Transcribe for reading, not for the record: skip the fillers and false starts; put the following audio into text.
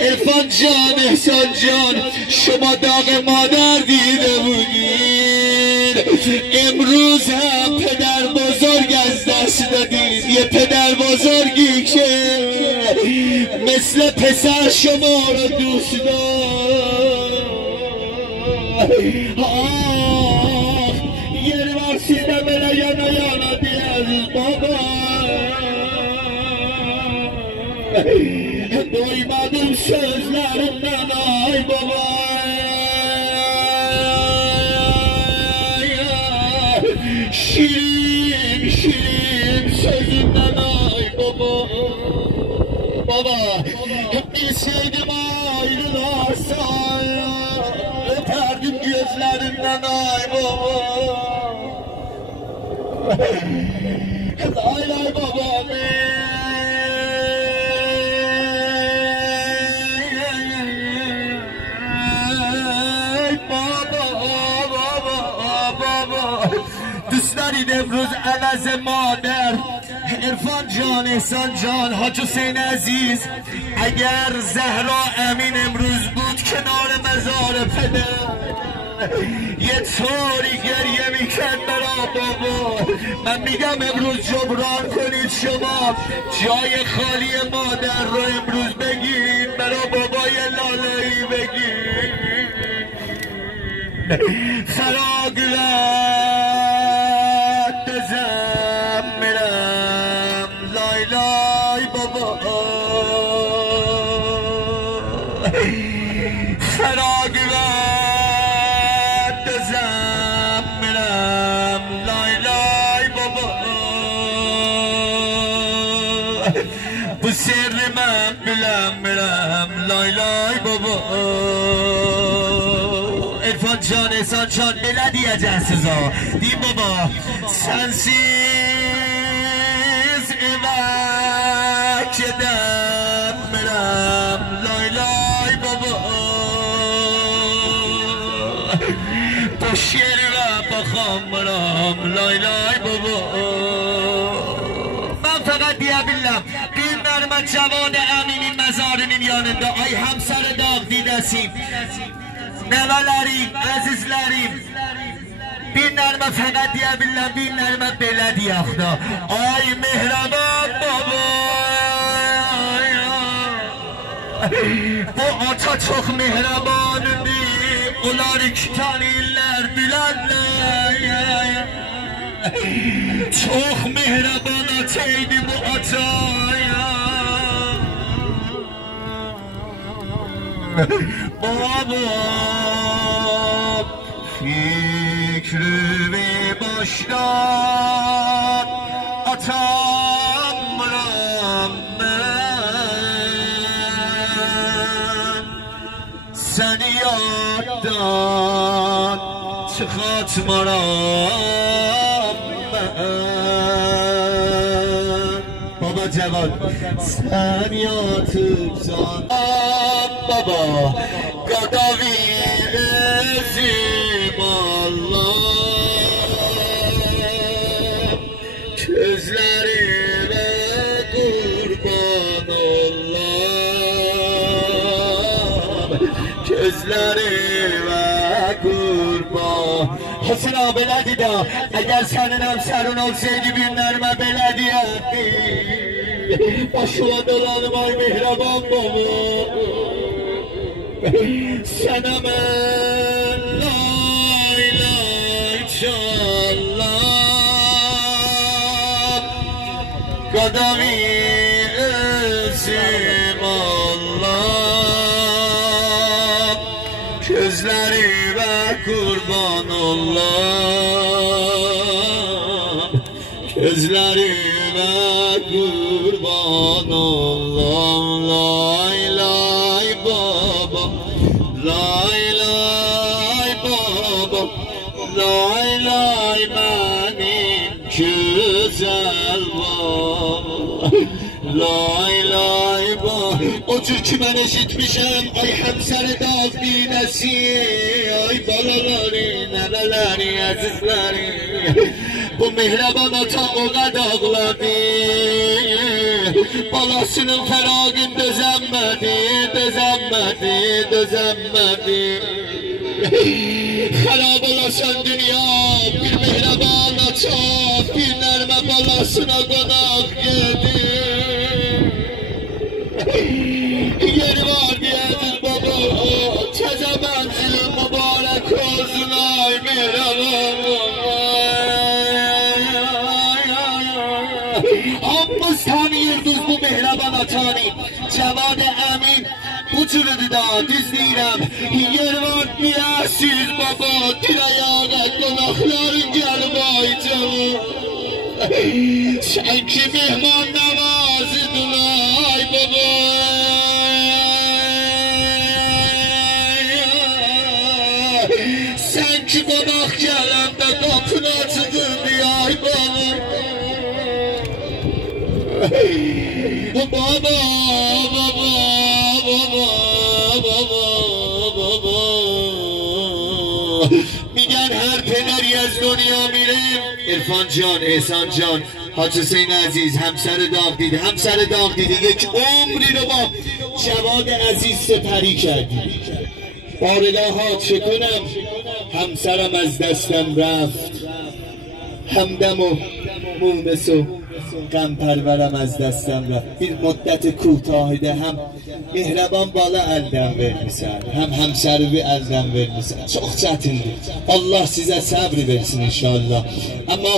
عرفان جان احسان جان شما داغ مادر دیده بودید، امروز هم پدر بزرگ از دست دادید. یه پدر بزرگی که مثل پسر شما رو دوست داشت. یه بار سیده بلا یانا یانا دیاز بابا doymadım sözlerinden ay baba. Şirin şirin sözünden ay baba. Baba bilseydim ayrılarsa öperdim gözlerinden ay baba. Lay lay baba دوستدارید امروز عوض مادر عرفان جان احسان جان حاج حسین عزیز اگر زهرا امین امروز بود کنار مزار پدر یه طوری گریه میکرد برا بابا. من میگم امروز جبران کنید شما جای خالی مادر رو امروز بگید برا بابای لالایی بگید. فراغلت دزم میرم لای لای بابا. فراغلت دزم میرم لای لای بابا. bu sirri من bilem میرم لای لای بابا. عرفان جان احسان جان بلدی اجهزا دی بابا sensiz eve gidemiyorum lay lay baba. Boş yerime bakamıyorum lay lay baba. Ben fakat diyebilirim bir mermer cavan Emin'in mezarının yanında ay hamsarı dağ didesiyim. Nevələrim, əzizlərim bir nərmə fəqət deyə bilirəm, bir nərmə belə deyək da. Ay mehraban baba, bu ata çox mehrabandır, onlar iki tanıyırlar bilənlər. Çox mehraban ataydı bu ata. Baba fikrimi baştan atamıram ben. Seni yaddan çıkartmaram ben. Baba cevap sen yatıpsan baba Gadavi ezim Allah gözlerime kurban olam gözlerime kurban. Hasan abi belədi də əgər sənin əmsərin olsaydı günlərmə belə deyərdi. Başıma dolanım ay mehraban baba. Sana mən lay lay çallam Qadami özüm Allah gözlərimə qurban olam gözlərimə qurban olam. Lay lay baba lay lay baba lay lay benim güzel baba lay lay baba. O tür ki mən eşitmişəm ay həmsəri dağ binəsi ay balaları nənələri əzizləri bu mehraban ata o qədər ağladı Balasının fəraqın dözəmmədi Xarab olasan dünya bir mehrabana çok bir nərmə balasına qonaq geldi Yeri var diyədir baba təzə mənzilin mübarək olsun ay mehrabana Hamımız tanıyırdıq bu mehraban atanı Cavad Əmin bu cürüdü da düz deyirəm Yer var biləsiz baba Dil ayağa qonaqların gəlib ay canım Sən ki mehman namazıdın ay baba Sən ki qonaq gələndə qapını açıdın ay baba Baba میگن هر پدری از دنیا میره عرفان جان احسان جان حاج حسین عزیز همسر داغ دیدی یک عمری رو با جواد عزیز سپری کردی بارگاهات چه کنم همسرم از دستم رفت همدم و مونس و غم پرورم از دستم رفت bir müddət کوتاهیده هم mehraban bala əldən vermisən hem həmsərvi əldən vermisən çox çətindir Allah sizə səbr versin inşallah amma